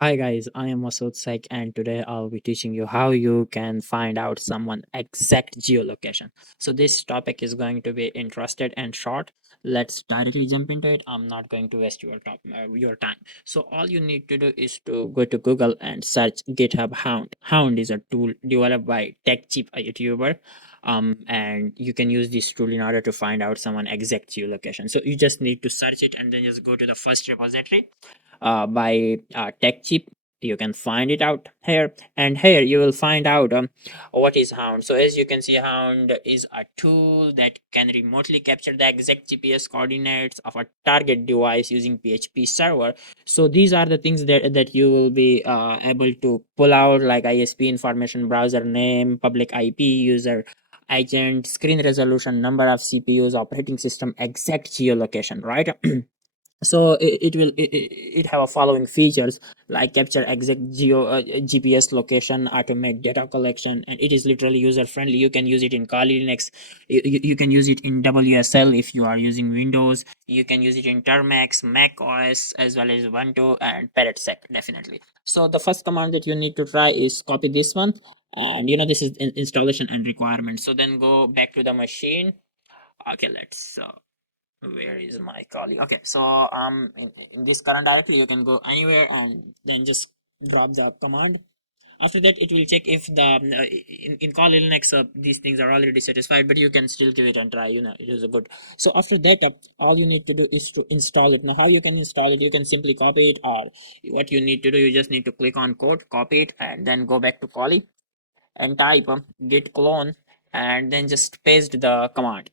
Hi guys, I am MasaudSec and today I'll be teaching you how you can find out someone exact geolocation. So this topic is going to be interested and short. Let's directly jump into it. I'm not going to waste your time. So all you need to do is to go to Google and search GitHub Hound. Hound is a tool developed by TechChip, a YouTuber. And you can use this tool in order to find out someone exact geolocation. So you just need to search it and then just go to the first repository by TechChip. You can find it out here, and here you will find out what is Hound. So as you can see, Hound is a tool that can remotely capture the exact GPS coordinates of a target device using PHP server. So these are the things that you will be able to pull out, like ISP information, browser name, public IP, user agent, screen resolution, number of CPUs, operating system, exact geolocation, right? So it have a following features like capture exact gps location, automate data collection, and it is literally user friendly. You can use it in kali linux. You can use it in wsl if you are using windows. You can use it in termex, mac os, as well as ubuntu and parrotsec, definitely. So the first command that you need to try is copy this one, and this is installation and requirement. So then go back to the machine. Okay, let's where is my colleague? Okay, so in this current directory you can go anywhere and then just drop the command. After that it will check if the in call linux these things are already satisfied, but you can still give it and try. It is a good. So after that all you need to do is to install it. Now how you can install it? You can simply copy it, or what you need to do, you just need to click on code, copy it, and then go back to Kali and type git clone, and then just paste the command.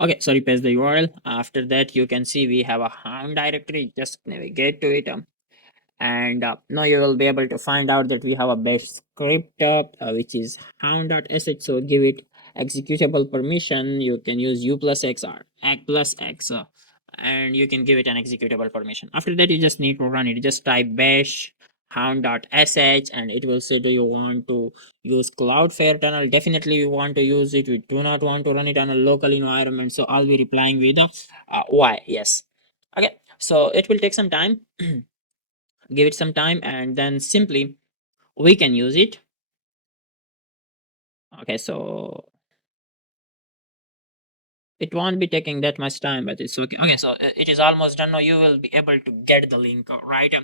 Okay, sorry, paste the URL. After that, you can see we have a home directory. Just navigate to it. And now you will be able to find out that we have a bash script which is hound.sh. So give it executable permission. You can use u plus x or x plus x, and you can give it an executable permission. After that, you just need to run it. Just type bash hound.sh and it will say, do you want to use cloudflare tunnel? Definitely we want to use it. We do not want to run it on a local environment. So I'll be replying with a why. Yes. Okay, so it will take some time. Give it some time and then simply we can use it. Okay, so it won't be taking that much time, but it's okay. Okay, so it is almost done. Now you will be able to get the link, right?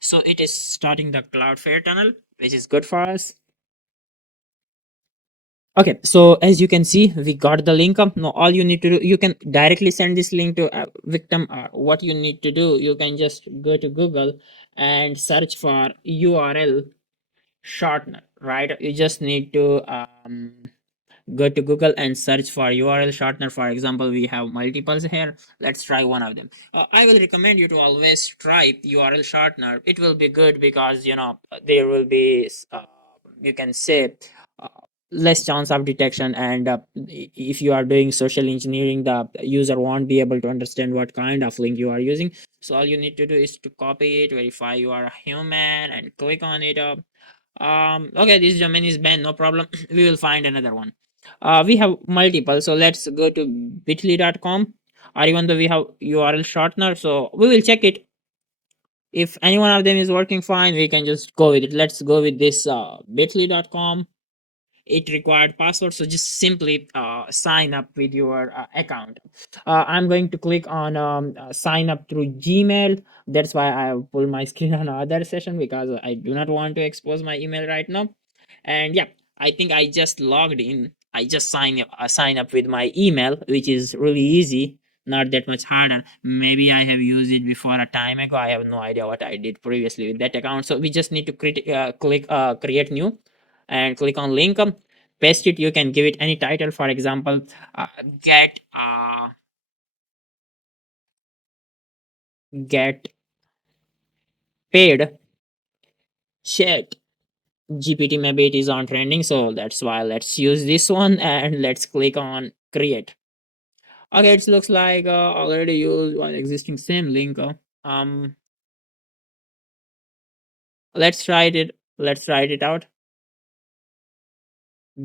So it is starting the cloudflare tunnel, which is good for us. Okay, so as you can see, we got the link up. Now all you need to do, you can directly send this link to a victim. Or what you need to do, you can just go to Google and search for URL shortener, right? You just need to go to Google and search for URL shortener. For example, we have multiples here. Let's try one of them. I will recommend you to always try URL shortener. It will be good because there will be you can say uh, less chance of detection, and if you are doing social engineering, the user won't be able to understand what kind of link you are using. So all you need to do is to copy it, verify you are a human, and click on it. Okay, this domain is banned, no problem. We will find another one. We have multiple, so let's go to bit.ly.com, or even though we have URL shortener, so we will check it. If any one of them is working fine, we can just go with it. Let's go with this bit.ly.com. It required password, so just simply sign up with your account. I'm going to click on sign up through Gmail. That's why I pull my screen on other session, because I do not want to expose my email right now. And yeah, I think I just logged in. I just sign up with my email, which is really easy, not that much harder. Maybe I have used it before a time ago. I have no idea what I did previously with that account. So we just need to click create new and click on link. Paste it. You can give it any title. For example, get get paid chat GPT. Maybe it is on trending, so that's why let's use this one and let's click on create. Okay, it looks like already used one existing same link. Um, let's try it. Let's try it out.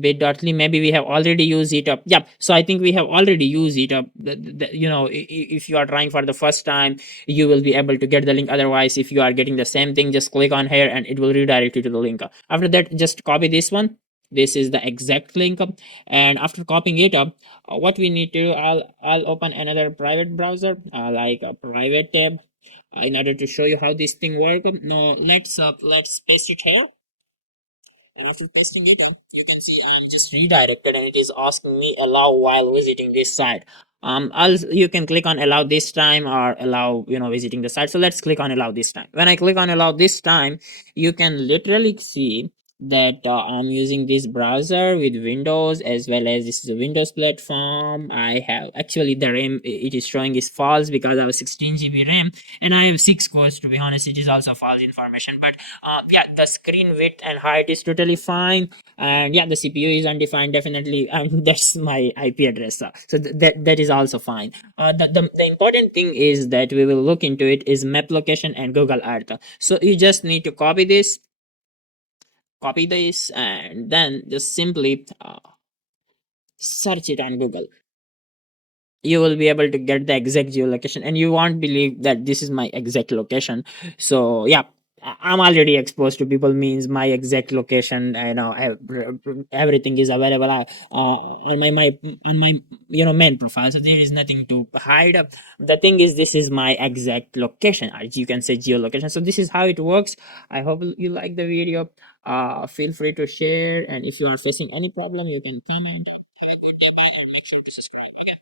bit.ly, maybe we have already used it up. Yep, so I think we have already used it up. If you are trying for the first time, you will be able to get the link. Otherwise, if you are getting the same thing, just click on here and it will redirect you to the link. After that, just copy this one. This is the exact link. And after copying it up, what we need to, I'll open another private browser, like a private tab, in order to show you how this thing works. Now let's paste it here. And if you paste it data, you can see I'm just redirected and it is asking me allow while visiting this site. You can click on allow this time or allow, visiting the site. So let's click on allow this time. When I click on allow this time, you can literally see that I'm using this browser with Windows, as well as this is a Windows platform. I have actually the RAM it is showing is false because I have 16 GB RAM and I have 6 cores. To be honest, it is also false information, but yeah, the screen width and height is totally fine, and yeah, the CPU is undefined definitely, and that's my IP address. That is also fine. The important thing is that we will look into it is map location and Google Earth. So you just need to copy this and then just simply search it on Google. You will be able to get the exact geolocation and you won't believe that this is my exact location. So yeah, I'm already exposed to people means my exact location. I know everything is available on my main profile, so there is nothing to hide. The thing is, this is my exact location, as you can say geolocation. So this is how it works. I hope you like the video. Feel free to share, and if you are facing any problem you can comment. Have a good day, bye, and make sure to subscribe. Okay.